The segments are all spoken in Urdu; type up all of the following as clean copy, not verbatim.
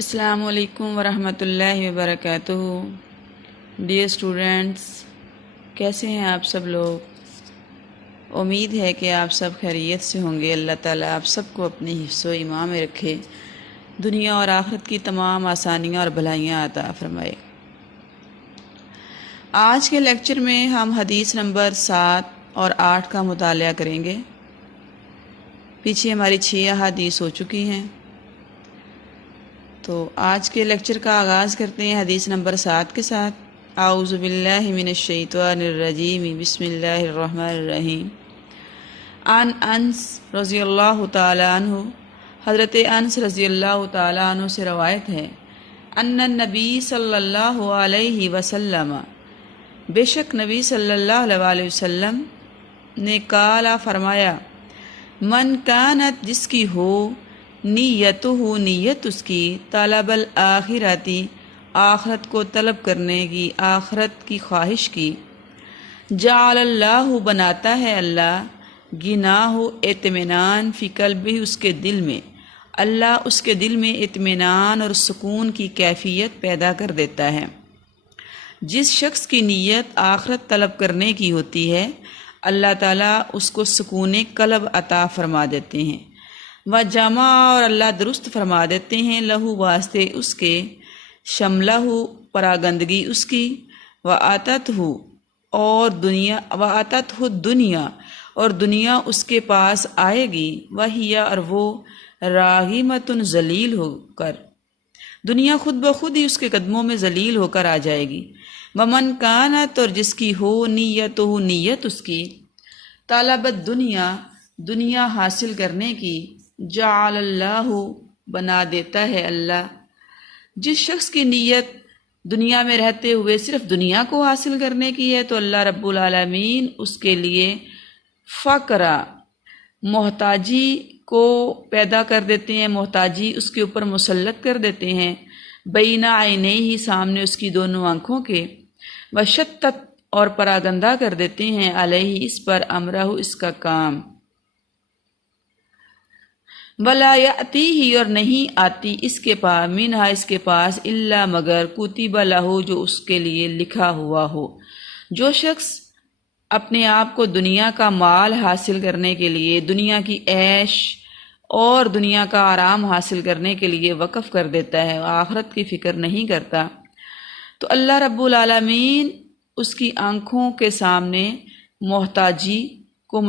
السلام علیکم ورحمۃ اللہ وبرکاتہ۔ ڈیئر اسٹوڈنٹس، کیسے ہیں آپ سب لوگ؟ امید ہے کہ آپ سب خیریت سے ہوں گے۔ اللہ تعالیٰ آپ سب کو اپنی حفظ و ایمان میں رکھے، دنیا اور آخرت کی تمام آسانیاں اور بھلائیاں عطا فرمائے۔ آج کے لیکچر میں ہم حدیث نمبر 7 اور 8 کا مطالعہ کریں گے۔ پیچھے ہماری 6 احادیث ہو چکی ہیں، تو آج کے لیکچر کا آغاز کرتے ہیں حدیث نمبر 7 کے ساتھ۔ اعوذ باللہ من الشیطان الرجیم، بسم اللہ الرحمن الرحیم۔ عن انس رضی اللہ تعالی عنہ، حضرت انس رضی اللہ تعالی عنہ سے روایت ہے، ان النبی صلی اللہ علیہ وسلم، بے شک نبی صلی اللہ علیہ وسلم نے کالا فرمایا، من کانت جس کی ہو، نیتہ نیت اس کی، طلب الآخرتی آخرت کو طلب کرنے کی، آخرت کی خواہش کی، جعل اللہ بناتا ہے اللہ، گناہ اطمینان فی قلبہ اس کے دل میں، اللہ اس کے دل میں اطمینان اور سکون کی کیفیت پیدا کر دیتا ہے۔ جس شخص کی نیت آخرت طلب کرنے کی ہوتی ہے، اللہ تعالیٰ اس کو سکون قلب عطا فرما دیتے ہیں۔ و جمع اور اللہ درست فرما دیتے ہیں، لہو واسطے اس کے، شملہ پراگندگی اس کی، و آتت ہو اور دنیا، و آتت ہو دنیا اور دنیا اس کے پاس آئے گی، وہیا اور وہ، راغمۃ ذلیل ہو کر، دنیا خود بخود ہی اس کے قدموں میں ذلیل ہو کر آ جائے گی۔ ومن کانت اور جس کی ہو، نیت ہو نیت اس کی، طلبت دنیا دنیا حاصل کرنے کی، جعل اللہ بنا دیتا ہے اللہ، جس شخص کی نیت دنیا میں رہتے ہوئے صرف دنیا کو حاصل کرنے کی ہے، تو اللہ رب العالمین اس کے لیے فقرا محتاجی کو پیدا کر دیتے ہیں، محتاجی اس کے اوپر مسلط کر دیتے ہیں، بین عینیہ سامنے اس کی دونوں آنکھوں کے، وشتت اور پراگندہ کر دیتے ہیں، علیہ اس پر، امرہ اس کا کام، ولا یأتیہ اور نہیں آتی اس کے پاس، منہا اس کے پاس، الا مگر، کتب لہ جو اس کے لیے لکھا ہوا ہو۔ جو شخص اپنے آپ کو دنیا کا مال حاصل کرنے کے لیے، دنیا کی عیش اور دنیا کا آرام حاصل کرنے کے لیے وقف کر دیتا ہے، آخرت کی فکر نہیں کرتا، تو اللہ رب العالمین اس کی آنکھوں کے سامنے محتاجی کو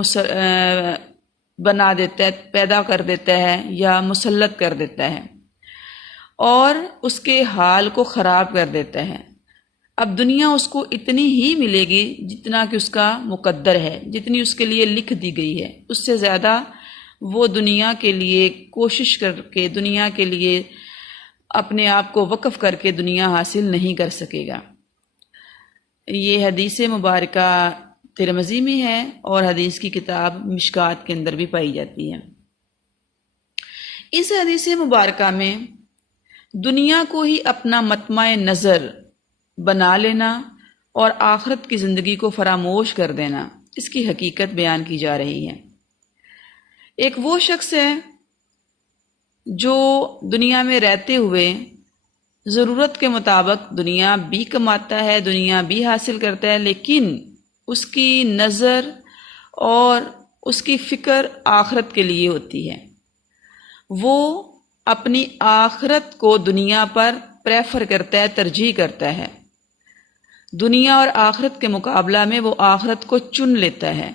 بنا دیتا ہے، پیدا کر دیتا ہے یا مسلط کر دیتا ہے، اور اس کے حال کو خراب کر دیتا ہے۔ اب دنیا اس کو اتنی ہی ملے گی جتنا کہ اس کا مقدر ہے، جتنی اس کے لیے لکھ دی گئی ہے، اس سے زیادہ وہ دنیا کے لیے کوشش کر کے، دنیا کے لیے اپنے آپ کو وقف کر کے دنیا حاصل نہیں کر سکے گا۔ یہ حدیث مبارکہ ترمذی میں ہے اور حدیث کی کتاب مشکات کے اندر بھی پائی جاتی ہے۔ اس حدیث مبارکہ میں دنیا کو ہی اپنا مطمع نظر بنا لینا اور آخرت کی زندگی کو فراموش کر دینا، اس کی حقیقت بیان کی جا رہی ہے۔ ایک وہ شخص ہے جو دنیا میں رہتے ہوئے ضرورت کے مطابق دنیا بھی کماتا ہے، دنیا بھی حاصل کرتا ہے، لیکن اس کی نظر اور اس کی فکر آخرت کے لیے ہوتی ہے۔ وہ اپنی آخرت کو دنیا پر پریفر کرتا ہے، ترجیح کرتا ہے، دنیا اور آخرت کے مقابلہ میں وہ آخرت کو چن لیتا ہے۔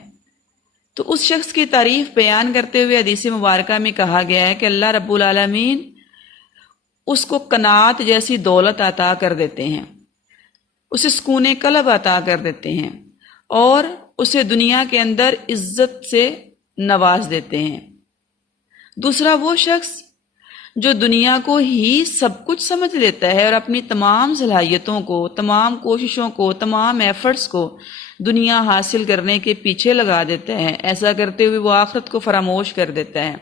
تو اس شخص کی تعریف بیان کرتے ہوئے حدیث مبارکہ میں کہا گیا ہے کہ اللہ رب العالمین اس کو قناعت جیسی دولت عطا کر دیتے ہیں، اسے سکون قلب عطا کر دیتے ہیں، اور اسے دنیا کے اندر عزت سے نواز دیتے ہیں۔ دوسرا وہ شخص جو دنیا کو ہی سب کچھ سمجھ لیتا ہے اور اپنی تمام صلاحیتوں کو، تمام کوششوں کو، تمام ایفرٹس کو دنیا حاصل کرنے کے پیچھے لگا دیتا ہے، ایسا کرتے ہوئے وہ آخرت کو فراموش کر دیتا ہے،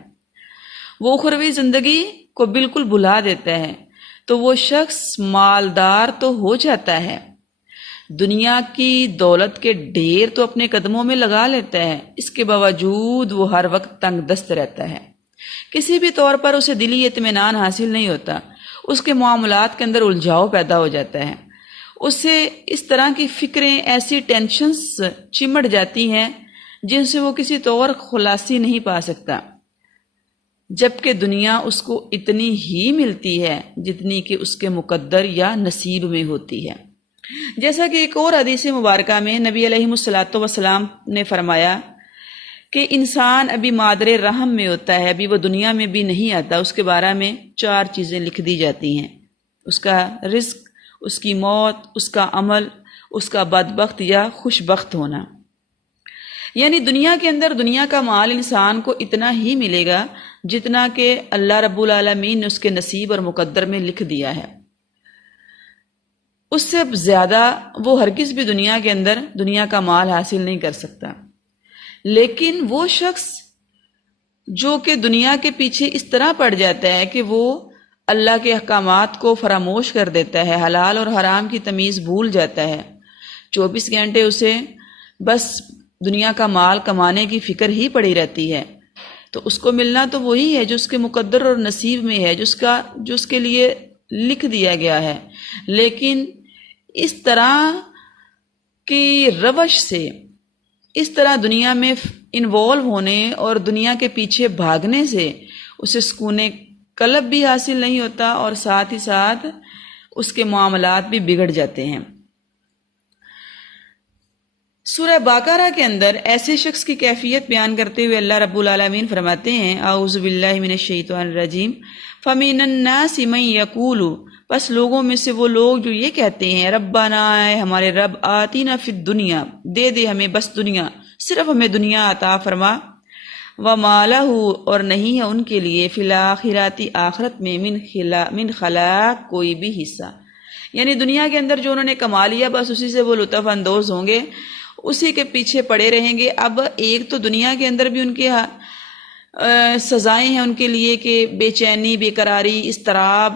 وہ اخروی زندگی کو بالکل بھلا دیتا ہے، تو وہ شخص مالدار تو ہو جاتا ہے، دنیا کی دولت کے ڈھیر تو اپنے قدموں میں لگا لیتا ہے، اس کے باوجود وہ ہر وقت تنگ دست رہتا ہے، کسی بھی طور پر اسے دلی اطمینان حاصل نہیں ہوتا، اس کے معاملات کے اندر الجھاؤ پیدا ہو جاتا ہے، اس سے اس طرح کی فکریں، ایسی ٹینشنز چمٹ جاتی ہیں جن سے وہ کسی طور خلاصی نہیں پا سکتا، جبکہ دنیا اس کو اتنی ہی ملتی ہے جتنی کہ اس کے مقدر یا نصیب میں ہوتی ہے۔ جیسا کہ ایک اور حدیث مبارکہ میں نبی علیہ الصلوۃ والسلام نے فرمایا کہ انسان ابھی مادر رحم میں ہوتا ہے، ابھی وہ دنیا میں بھی نہیں آتا، اس کے بارے میں 4 چیزیں لکھ دی جاتی ہیں: اس کا رزق، اس کی موت، اس کا عمل، اس کا بدبخت یا خوش بخت ہونا۔ یعنی دنیا کے اندر دنیا کا مال انسان کو اتنا ہی ملے گا جتنا کہ اللہ رب العالمین نے اس کے نصیب اور مقدر میں لکھ دیا ہے، اس سے زیادہ وہ ہرگز بھی دنیا کے اندر دنیا کا مال حاصل نہیں کر سکتا۔ لیکن وہ شخص جو کہ دنیا کے پیچھے اس طرح پڑ جاتا ہے کہ وہ اللہ کے احکامات کو فراموش کر دیتا ہے، حلال اور حرام کی تمیز بھول جاتا ہے، 24 گھنٹے اسے بس دنیا کا مال کمانے کی فکر ہی پڑی رہتی ہے، تو اس کو ملنا تو وہی ہے جو اس کے مقدر اور نصیب میں ہے، جو اس کے لیے لکھ دیا گیا ہے۔ لیکن اس طرح کی روش سے، اس طرح دنیا میں انوالو ہونے اور دنیا کے پیچھے بھاگنے سے اسے سکون قلب بھی حاصل نہیں ہوتا، اور ساتھ ہی ساتھ اس کے معاملات بھی بگڑ جاتے ہیں۔ سورہ بقرہ کے اندر ایسے شخص کی کیفیت بیان کرتے ہوئے اللہ رب العالمین فرماتے ہیں: اعوذ باللہ من الشیطان الرجیم، فَمِنَ النَّاسِ مَن يَقُولُ، پس لوگوں میں سے وہ لوگ جو یہ کہتے ہیں: ربنا، اے ہمارے رب، آتینا فی الدنیا، دے دے ہمیں بس دنیا، صرف ہمیں دنیا عطا فرما، وَمَا لَهُ، اور نہیں ہے ان کے لیے، فی الآخرۃ، آخرت میں، من خلاق، کوئی بھی حصہ۔ یعنی دنیا کے اندر جو انہوں نے کما لیا بس اسی سے وہ لطف اندوز ہوں گے، اسی کے پیچھے پڑے رہیں گے۔ اب ایک تو دنیا کے اندر بھی ان کے سزائیں ہیں ان کے لیے کہ بے چینی، بے قراری، اضطراب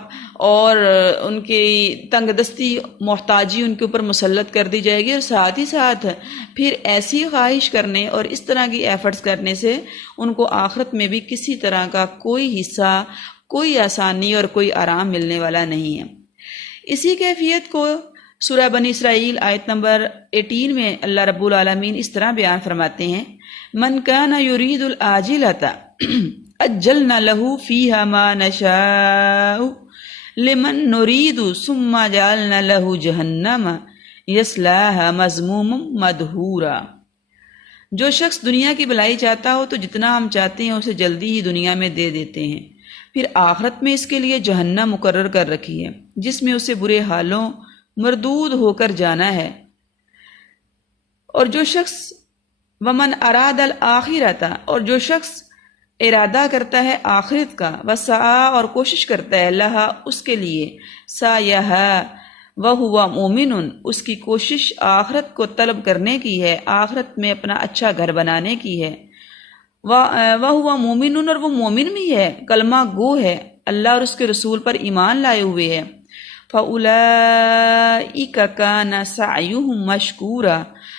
اور ان کی تنگ دستی، محتاجی ان کے اوپر مسلط کر دی جائے گی، اور ساتھ ہی ساتھ پھر ایسی خواہش کرنے اور اس طرح کی ایفرٹس کرنے سے ان کو آخرت میں بھی کسی طرح کا کوئی حصہ، کوئی آسانی اور کوئی آرام ملنے والا نہیں ہے۔ اسی کیفیت کو سورہ بنی اسرائیل آیت نمبر 18 میں اللہ رب العالمین اس طرح بیان فرماتے ہیں: من کان یرید العاجلۃ عجلنا له فیہا ما نشاء لمن نرید ثم جعلنا له جہنم یصلاها مذموما مدحورا۔ جو شخص دنیا کی بھلائی چاہتا ہو تو جتنا ہم چاہتے ہیں اسے جلدی ہی دنیا میں دے دیتے ہیں، پھر آخرت میں اس کے لیے جہنم مقرر کر رکھی ہے جس میں اسے برے حالوں مردود ہو کر جانا ہے۔ اور جو شخص ومن اراد الآخرۃ، اور جو شخص ارادہ کرتا ہے آخرت کا، وسعی، اور کوشش کرتا ہے، لہا، اس کے لیے، سعیہا وہو مومن، اس کی کوشش آخرت کو طلب کرنے کی ہے، آخرت میں اپنا اچھا گھر بنانے کی ہے، وہو مومن، اور وہ مومن بھی ہے، کلمہ گو ہے، اللہ اور اس کے رسول پر ایمان لائے ہوئے ہے، فَأُولَئِكَ كَانَ سَعْيُهُمْ مَشْكُورًا،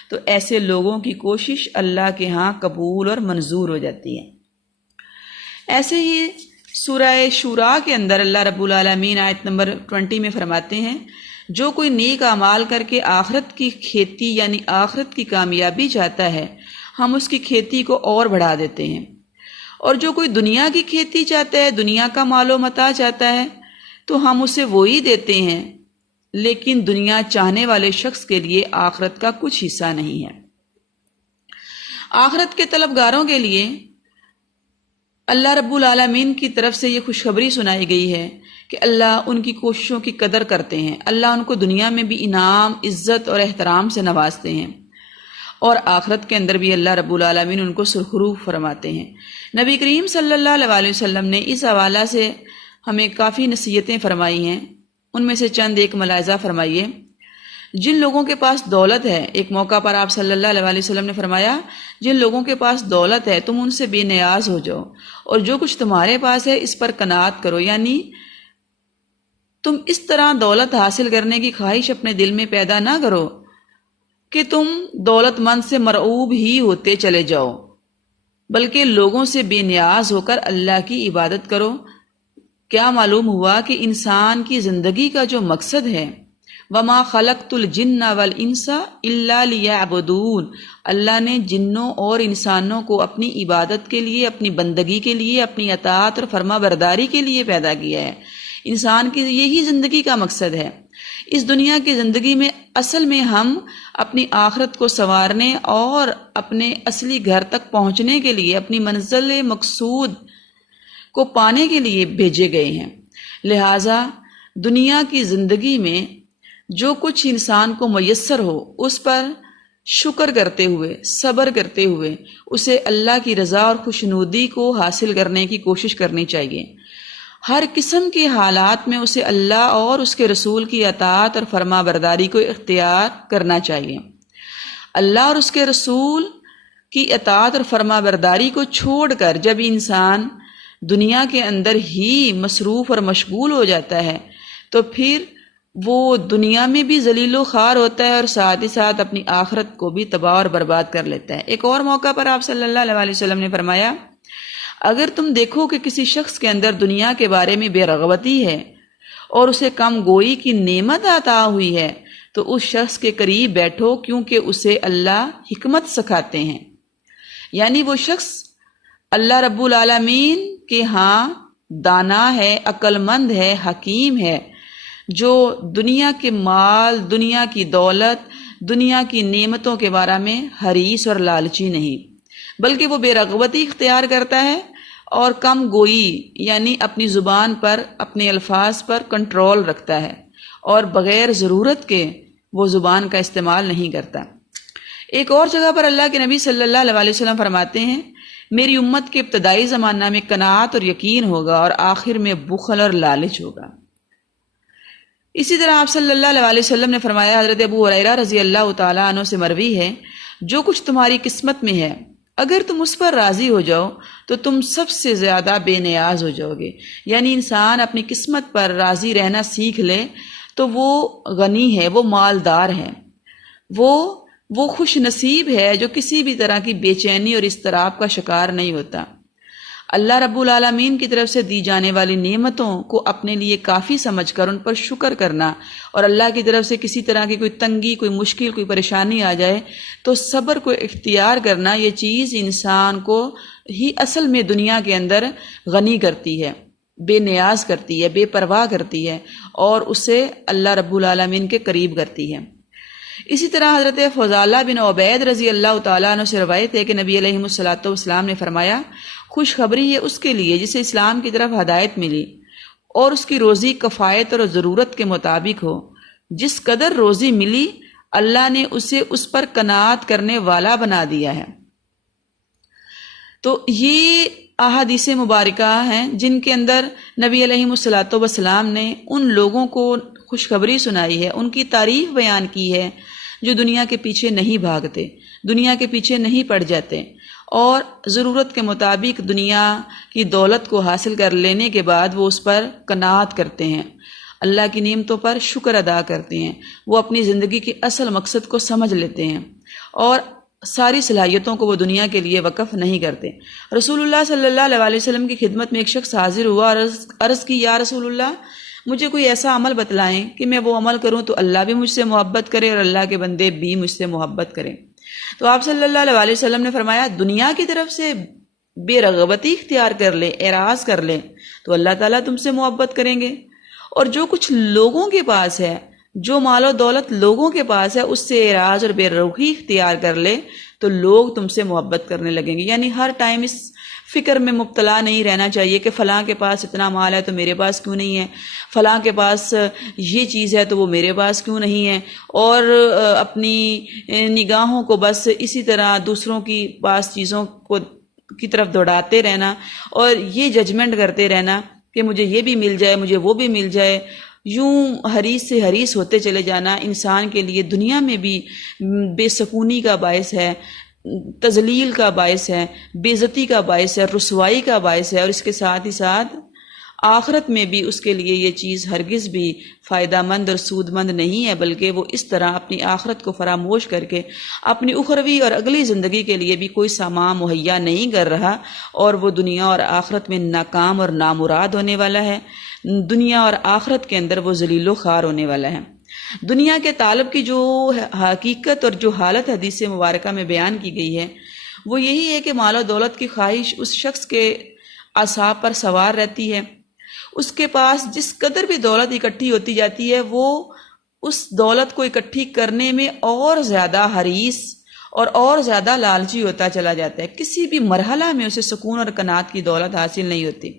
تو ایسے لوگوں کی کوشش اللہ کے ہاں قبول اور منظور ہو جاتی ہے۔ ایسے ہی سورہ شورا کے اندر اللہ رب العالمین آیت نمبر 20 میں فرماتے ہیں: جو کوئی نیک اعمال کر کے آخرت کی کھیتی یعنی آخرت کی کامیابی چاہتا ہے، ہم اس کی کھیتی کو اور بڑھا دیتے ہیں، اور جو کوئی دنیا کی کھیتی چاہتا ہے، دنیا کا مال و متاع چاہتا ہے، تو ہم اسے وہی دیتے ہیں، لیکن دنیا چاہنے والے شخص کے لیے آخرت کا کچھ حصہ نہیں ہے۔ آخرت کے طلبگاروں کے لیے اللہ رب العالمین کی طرف سے یہ خوشخبری سنائی گئی ہے کہ اللہ ان کی کوششوں کی قدر کرتے ہیں، اللہ ان کو دنیا میں بھی انعام، عزت اور احترام سے نوازتے ہیں، اور آخرت کے اندر بھی اللہ رب العالمین ان کو سرخرو فرماتے ہیں۔ نبی کریم صلی اللہ علیہ وسلم نے اس حوالہ سے ہمیں کافی نصیحتیں فرمائی ہیں، ان میں سے چند ایک ملاحظہ فرمائیے۔ جن لوگوں کے پاس دولت ہے، ایک موقع پر آپ صلی اللہ علیہ وسلم نے فرمایا، جن لوگوں کے پاس دولت ہے تم ان سے بے نیاز ہو جاؤ، اور جو کچھ تمہارے پاس ہے اس پر قناعت کرو، یعنی تم اس طرح دولت حاصل کرنے کی خواہش اپنے دل میں پیدا نہ کرو کہ تم دولت مند سے مرعوب ہی ہوتے چلے جاؤ، بلکہ لوگوں سے بے نیاز ہو کر اللہ کی عبادت کرو، کیا معلوم ہوا کہ انسان کی زندگی کا جو مقصد ہے، وَمَا خَلَقْتُ الْجِنَّ وَالْإِنسَ إِلَّا لِيَعْبُدُونَ، اللہ نے جنوں اور انسانوں کو اپنی عبادت کے لیے، اپنی بندگی کے لیے، اپنی اطاعت اور فرما برداری کے لیے پیدا کیا ہے۔ انسان کی یہی زندگی کا مقصد ہے۔ اس دنیا کی زندگی میں اصل میں ہم اپنی آخرت کو سنوارنے اور اپنے اصلی گھر تک پہنچنے کے لیے، اپنی منزل مقصود کو پانے کے لیے بھیجے گئے ہیں۔ لہٰذا دنیا کی زندگی میں جو کچھ انسان کو میسر ہو اس پر شکر کرتے ہوئے، صبر کرتے ہوئے اسے اللہ کی رضا اور خوشنودی کو حاصل کرنے کی کوشش کرنی چاہیے۔ ہر قسم کے حالات میں اسے اللہ اور اس کے رسول کی اطاعت اور فرما برداری کو اختیار کرنا چاہیے۔ اللہ اور اس کے رسول کی اطاعت اور فرما برداری کو چھوڑ کر جب انسان دنیا کے اندر ہی مصروف اور مشغول ہو جاتا ہے تو پھر وہ دنیا میں بھی ذلیل و خوار ہوتا ہے اور ساتھ ہی ساتھ اپنی آخرت کو بھی تباہ اور برباد کر لیتا ہے۔ ایک اور موقع پر آپ صلی اللہ علیہ وسلم نے فرمایا، اگر تم دیکھو کہ کسی شخص کے اندر دنیا کے بارے میں بے رغبتی ہے اور اسے کم گوئی کی نعمت عطا ہوئی ہے تو اس شخص کے قریب بیٹھو، کیونکہ اسے اللہ حکمت سکھاتے ہیں۔ یعنی وہ شخص اللہ رب العالمین کے ہاں دانا ہے، عقل مند ہے، حکیم ہے، جو دنیا کے مال، دنیا کی دولت، دنیا کی نعمتوں کے بارے میں حریص اور لالچی نہیں، بلکہ وہ بے رغبتی اختیار کرتا ہے اور کم گوئی یعنی اپنی زبان پر، اپنے الفاظ پر کنٹرول رکھتا ہے اور بغیر ضرورت کے وہ زبان کا استعمال نہیں کرتا۔ ایک اور جگہ پر اللہ کے نبی صلی اللہ علیہ وسلم فرماتے ہیں، میری امت کے ابتدائی زمانہ میں قناعت اور یقین ہوگا اور آخر میں بخل اور لالچ ہوگا۔ اسی طرح آپ صلی اللہ علیہ وسلم نے فرمایا، حضرت ابو ہریرہ رضی اللہ تعالیٰ عنہ سے مروی ہے، جو کچھ تمہاری قسمت میں ہے اگر تم اس پر راضی ہو جاؤ تو تم سب سے زیادہ بے نیاز ہو جاؤ گے۔ یعنی انسان اپنی قسمت پر راضی رہنا سیکھ لے تو وہ غنی ہے، وہ مالدار ہے، وہ خوش نصیب ہے جو کسی بھی طرح کی بے چینی اور اضطراب کا شکار نہیں ہوتا۔ اللہ رب العالمین کی طرف سے دی جانے والی نعمتوں کو اپنے لیے کافی سمجھ کر ان پر شکر کرنا، اور اللہ کی طرف سے کسی طرح کی کوئی تنگی، کوئی مشکل، کوئی پریشانی آ جائے تو صبر کو اختیار کرنا، یہ چیز انسان کو ہی اصل میں دنیا کے اندر غنی کرتی ہے، بے نیاز کرتی ہے، بے پرواہ کرتی ہے اور اسے اللہ رب العالمین کے قریب کرتی ہے۔ اسی طرح حضرت فضالہ بن عبید رضی اللہ تعالیٰ عنہ سے روایت ہے کہ نبی علیہ الصلوۃ والسلام نے فرمایا، خوشخبری ہے اس کے لیے جسے اسلام کی طرف ہدایت ملی اور اس کی روزی کفایت اور ضرورت کے مطابق ہو۔ جس قدر روزی ملی اللہ نے اسے اس پر قناعت کرنے والا بنا دیا ہے۔ تو یہ احادیث مبارکہ ہیں جن کے اندر نبی علیہ الصلوۃ والسلام نے ان لوگوں کو خوشخبری سنائی ہے، ان کی تعریف بیان کی ہے جو دنیا کے پیچھے نہیں بھاگتے، دنیا کے پیچھے نہیں پڑ جاتے اور ضرورت کے مطابق دنیا کی دولت کو حاصل کر لینے کے بعد وہ اس پر قناعت کرتے ہیں، اللہ کی نعمتوں پر شکر ادا کرتے ہیں، وہ اپنی زندگی کے اصل مقصد کو سمجھ لیتے ہیں اور ساری صلاحیتوں کو وہ دنیا کے لیے وقف نہیں کرتے۔ رسول اللہ صلی اللہ علیہ وسلم کی خدمت میں ایک شخص حاضر ہوا اور عرض کی، یا رسول اللہ، مجھے کوئی ایسا عمل بتلائیں کہ میں وہ عمل کروں تو اللہ بھی مجھ سے محبت کرے اور اللہ کے بندے بھی مجھ سے محبت کریں۔ تو آپ صلی اللہ علیہ وسلم نے فرمایا، دنیا کی طرف سے بے رغبتی اختیار کر لے، اعراض کر لے تو اللہ تعالیٰ تم سے محبت کریں گے، اور جو کچھ لوگوں کے پاس ہے، جو مال و دولت لوگوں کے پاس ہے، اس سے اعراض اور بے رغبتی اختیار کر لے تو لوگ تم سے محبت کرنے لگیں گے۔ یعنی ہر ٹائم اس فکر میں مبتلا نہیں رہنا چاہیے کہ فلاں کے پاس اتنا مال ہے تو میرے پاس کیوں نہیں ہے، فلاں کے پاس یہ چیز ہے تو وہ میرے پاس کیوں نہیں ہے، اور اپنی نگاہوں کو بس اسی طرح دوسروں کی پاس چیزوں کی طرف دوڑاتے رہنا اور یہ ججمنٹ کرتے رہنا کہ مجھے یہ بھی مل جائے، مجھے وہ بھی مل جائے، یوں حریص سے حریص ہوتے چلے جانا انسان کے لیے دنیا میں بھی بے سکونی کا باعث ہے، تذلیل کا باعث ہے، بے عزتی کا باعث ہے، رسوائی کا باعث ہے، اور اس کے ساتھ ہی ساتھ آخرت میں بھی اس کے لیے یہ چیز ہرگز بھی فائدہ مند اور سود مند نہیں ہے، بلکہ وہ اس طرح اپنی آخرت کو فراموش کر کے اپنی اخروی اور اگلی زندگی کے لیے بھی کوئی سامان مہیا نہیں کر رہا، اور وہ دنیا اور آخرت میں ناکام اور نامراد ہونے والا ہے، دنیا اور آخرت کے اندر وہ ذلیل و خوار ہونے والا ہے۔ دنیا کے طالب کی جو حقیقت اور جو حالت حدیث مبارکہ میں بیان کی گئی ہے وہ یہی ہے کہ مال و دولت کی خواہش اس شخص کے اعصاب پر سوار رہتی ہے۔ اس کے پاس جس قدر بھی دولت اکٹھی ہوتی جاتی ہے وہ اس دولت کو اکٹھی کرنے میں اور زیادہ حریص اور زیادہ لالچی ہوتا چلا جاتا ہے، کسی بھی مرحلہ میں اسے سکون اور قناعت کی دولت حاصل نہیں ہوتی۔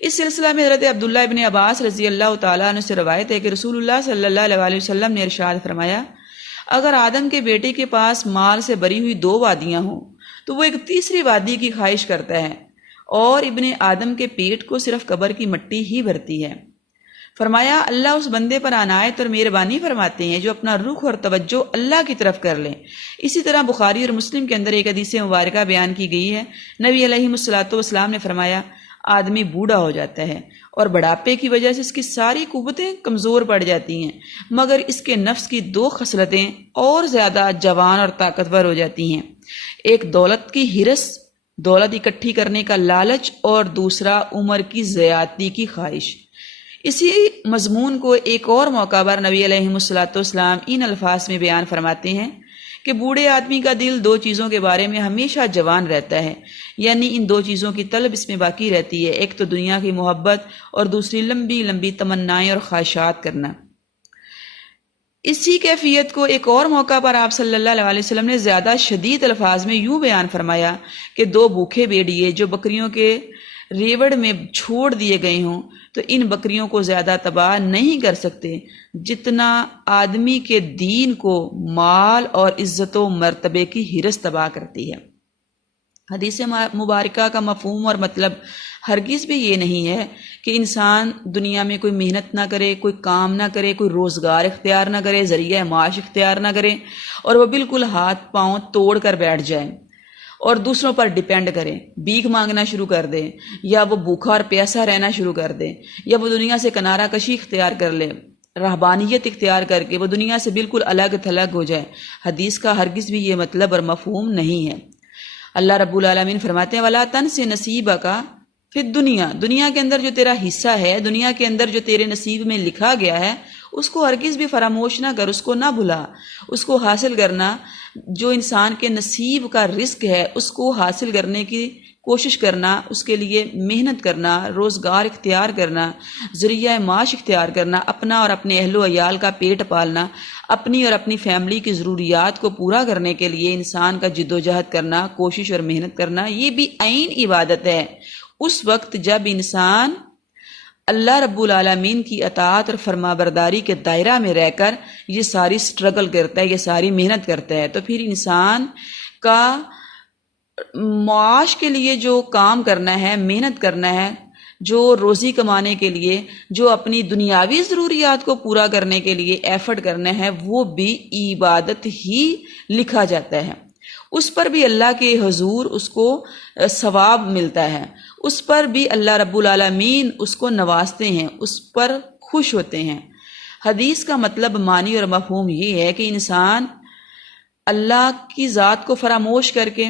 اس سلسلہ میں حضرت عبداللہ ابن عباس رضی اللہ تعالیٰ عنہ سے روایت ہے کہ رسول اللہ صلی اللہ علیہ وسلم نے ارشاد فرمایا، اگر آدم کے بیٹے کے پاس مال سے بری ہوئی 2 وادیاں ہوں تو وہ ایک تیسری وادی کی خواہش کرتا ہے، اور ابن آدم کے پیٹ کو صرف قبر کی مٹی ہی بھرتی ہے۔ فرمایا اللہ اس بندے پر عنایت اور مہربانی فرماتے ہیں جو اپنا رخ اور توجہ اللہ کی طرف کر لیں۔ اسی طرح بخاری اور مسلم کے اندر ایک حدیث مبارکہ بیان کی گئی ہے، نبی علیہ الصلوۃ والسلام نے فرمایا، آدمی بوڑھا ہو جاتا ہے اور بڑھاپے کی وجہ سے اس کی ساری قوتیں کمزور پڑ جاتی ہیں، مگر اس کے نفس کی 2 خصلتیں اور زیادہ جوان اور طاقتور ہو جاتی ہیں، ایک دولت کی ہرس، دولت اکٹھی کرنے کا لالچ، اور دوسرا عمر کی زیادتی کی خواہش۔ اسی مضمون کو ایک اور موقع پر نبی علیہ الصلوۃ والسلام ان الفاظ میں بیان فرماتے ہیں کہ بوڑھے آدمی کا دل 2 چیزوں کے بارے میں ہمیشہ جوان رہتا ہے، یعنی ان 2 چیزوں کی طلب اس میں باقی رہتی ہے، ایک تو دنیا کی محبت اور دوسری لمبی لمبی تمنائیں اور خواہشات کرنا۔ اسی کیفیت کو ایک اور موقع پر آپ صلی اللہ علیہ وسلم نے زیادہ شدید الفاظ میں یوں بیان فرمایا کہ 2 بھوکے بھیڑیے جو بکریوں کے ریوڑ میں چھوڑ دیے گئے ہوں تو ان بکریوں کو زیادہ تباہ نہیں کر سکتے جتنا آدمی کے دین کو مال اور عزت و مرتبے کی ہرس تباہ کرتی ہے۔ حدیث مبارکہ کا مفہوم اور مطلب ہرگز بھی یہ نہیں ہے کہ انسان دنیا میں کوئی محنت نہ کرے، کوئی کام نہ کرے، کوئی روزگار اختیار نہ کرے، ذریعہ معاش اختیار نہ کرے، اور وہ بالکل ہاتھ پاؤں توڑ کر بیٹھ جائے اور دوسروں پر ڈیپینڈ کرے، بھیک مانگنا شروع کر دے، یا وہ بھوکا اور پیاسا رہنا شروع کر دے، یا وہ دنیا سے کنارہ کشی اختیار کر لے، رہبانیت اختیار کر کے وہ دنیا سے بالکل الگ تھلگ ہو جائے۔ حدیث کا ہرگز بھی یہ مطلب اور مفہوم نہیں ہے۔ اللہ رب العالمین فرماتے ہیں وَلَا تَنْسِ نَصِيبَكَ فِي الدُّنْيَا، دنیا کے اندر جو تیرا حصہ ہے، دنیا کے اندر جو تیرے نصیب میں لکھا گیا ہے اس کو ہرگز بھی فراموش نہ کر، اس کو نہ بھلا، اس کو حاصل کرنا۔ جو انسان کے نصیب کا رزق ہے اس کو حاصل کرنے کی کوشش کرنا، اس کے لیے محنت کرنا، روزگار اختیار کرنا، ذریعہ معاش اختیار کرنا، اپنا اور اپنے اہل و عیال کا پیٹ پالنا، اپنی اور اپنی فیملی کی ضروریات کو پورا کرنے کے لیے انسان کا جد و جہد کرنا، کوشش اور محنت کرنا، یہ بھی عین عبادت ہے۔ اس وقت جب انسان اللہ رب العالمین کی اطاعت اور فرما برداری کے دائرہ میں رہ کر یہ ساری سٹرگل کرتا ہے، یہ ساری محنت کرتا ہے، تو پھر انسان کا معاش کے لیے جو کام کرنا ہے، محنت کرنا ہے، جو روزی کمانے کے لیے، جو اپنی دنیاوی ضروریات کو پورا کرنے کے لیے ایفرٹ کرنا ہے، وہ بھی عبادت ہی لکھا جاتا ہے۔ اس پر بھی اللہ کے حضور اس کو ثواب ملتا ہے، اس پر بھی اللہ رب العالمین اس کو نوازتے ہیں، اس پر خوش ہوتے ہیں۔ حدیث کا مطلب، معنی اور مفہوم یہ ہے کہ انسان اللہ کی ذات کو فراموش کر کے،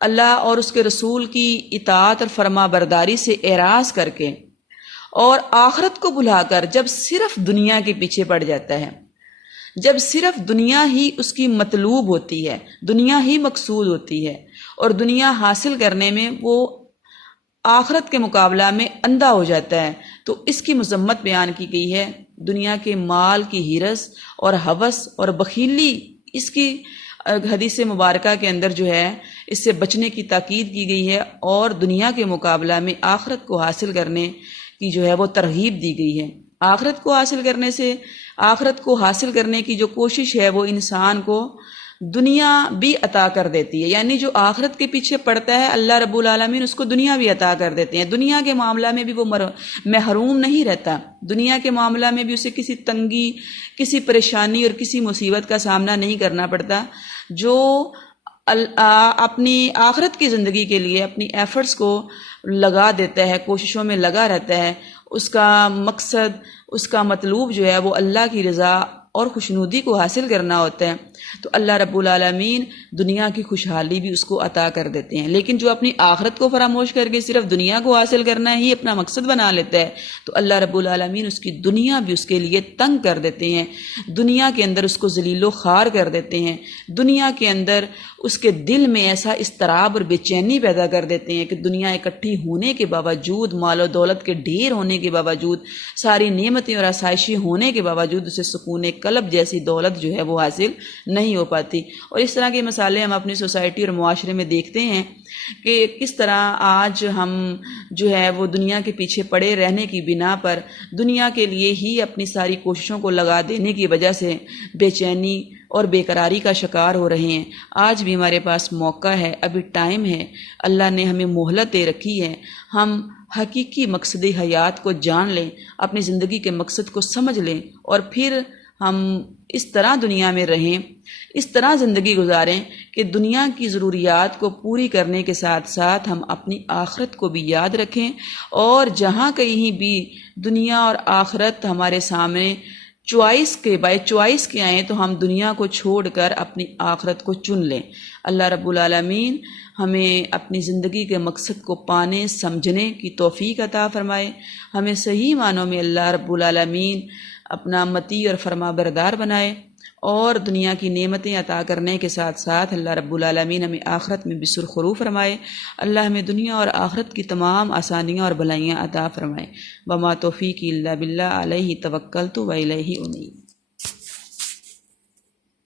اللہ اور اس کے رسول کی اطاعت اور فرما برداری سے اعراض کر کے، اور آخرت کو بھلا کر جب صرف دنیا کے پیچھے پڑ جاتا ہے، جب صرف دنیا ہی اس کی مطلوب ہوتی ہے، دنیا ہی مقصود ہوتی ہے، اور دنیا حاصل کرنے میں وہ آخرت کے مقابلہ میں اندھا ہو جاتا ہے، تو اس کی مذمت بیان کی گئی ہے۔ دنیا کے مال کی ہرس اور ہوس اور بخیلی، اس کی حدیث مبارکہ کے اندر جو ہے اس سے بچنے کی تاکید کی گئی ہے، اور دنیا کے مقابلہ میں آخرت کو حاصل کرنے کی جو ہے وہ ترغیب دی گئی ہے۔ آخرت کو حاصل کرنے کی جو کوشش ہے وہ انسان کو دنیا بھی عطا کر دیتی ہے، یعنی جو آخرت کے پیچھے پڑتا ہے اللہ رب العالمین اس کو دنیا بھی عطا کر دیتے ہیں۔ دنیا کے معاملہ میں بھی وہ محروم نہیں رہتا، دنیا کے معاملہ میں بھی اسے کسی تنگی، کسی پریشانی اور کسی مصیبت کا سامنا نہیں کرنا پڑتا۔ جو اپنی آخرت کی زندگی کے لیے اپنی ایفرٹس کو لگا دیتا ہے، کوششوں میں لگا رہتا ہے، اس کا مقصد، اس کا مطلوب جو ہے وہ اللہ کی رضا اور خوشنودی کو حاصل کرنا ہوتا ہے، تو اللہ رب العالمین دنیا کی خوشحالی بھی اس کو عطا کر دیتے ہیں۔ لیکن جو اپنی آخرت کو فراموش کر کے صرف دنیا کو حاصل کرنا ہی اپنا مقصد بنا لیتا ہے، تو اللہ رب العالمین اس کی دنیا بھی اس کے لیے تنگ کر دیتے ہیں، دنیا کے اندر اس کو ذلیل و خوار کر دیتے ہیں، دنیا کے اندر اس کے دل میں ایسا اضطراب اور بے چینی پیدا کر دیتے ہیں کہ دنیا اکٹھی ہونے کے باوجود، مال و دولت کے ڈھیر ہونے کے باوجود، ساری نعمتیں اور آسائشیں ہونے کے باوجود اسے سکون قلب جیسی دولت جو ہے وہ حاصل نہیں ہو پاتی۔ اور اس طرح کے مسائل ہم اپنی سوسائٹی اور معاشرے میں دیکھتے ہیں کہ کس طرح آج ہم جو ہے وہ دنیا کے پیچھے پڑے رہنے کی بنا پر، دنیا کے لیے ہی اپنی ساری کوششوں کو لگا دینے کی وجہ سے بے چینی اور بے قراری کا شکار ہو رہے ہیں۔ آج بھی ہمارے پاس موقع ہے، ابھی ٹائم ہے، اللہ نے ہمیں مہلت دے رکھی ہے، ہم حقیقی مقصد حیات کو جان لیں، اپنی زندگی کے مقصد کو سمجھ لیں، اور پھر ہم اس طرح دنیا میں رہیں، اس طرح زندگی گزاریں کہ دنیا کی ضروریات کو پوری کرنے کے ساتھ ساتھ ہم اپنی آخرت کو بھی یاد رکھیں، اور جہاں کہیں بھی دنیا اور آخرت ہمارے سامنے بائی چوائس کے آئیں تو ہم دنیا کو چھوڑ کر اپنی آخرت کو چن لیں۔ اللہ رب العالمین ہمیں اپنی زندگی کے مقصد کو پانے سمجھنے کی توفیق عطا فرمائے، ہمیں صحیح معنوں میں اللہ رب العالمین اپنا مطیع اور فرما بردار بنائے، اور دنیا کی نعمتیں عطا کرنے کے ساتھ ساتھ اللہ رب العالمین ہمیں آخرت میں بھی سرخرو فرمائے۔ اللہ ہمیں دنیا اور آخرت کی تمام آسانیاں اور بھلائیاں عطا فرمائے۔ وما توفیقی الا باللہ، علیہ توکلت و الیہ انیب۔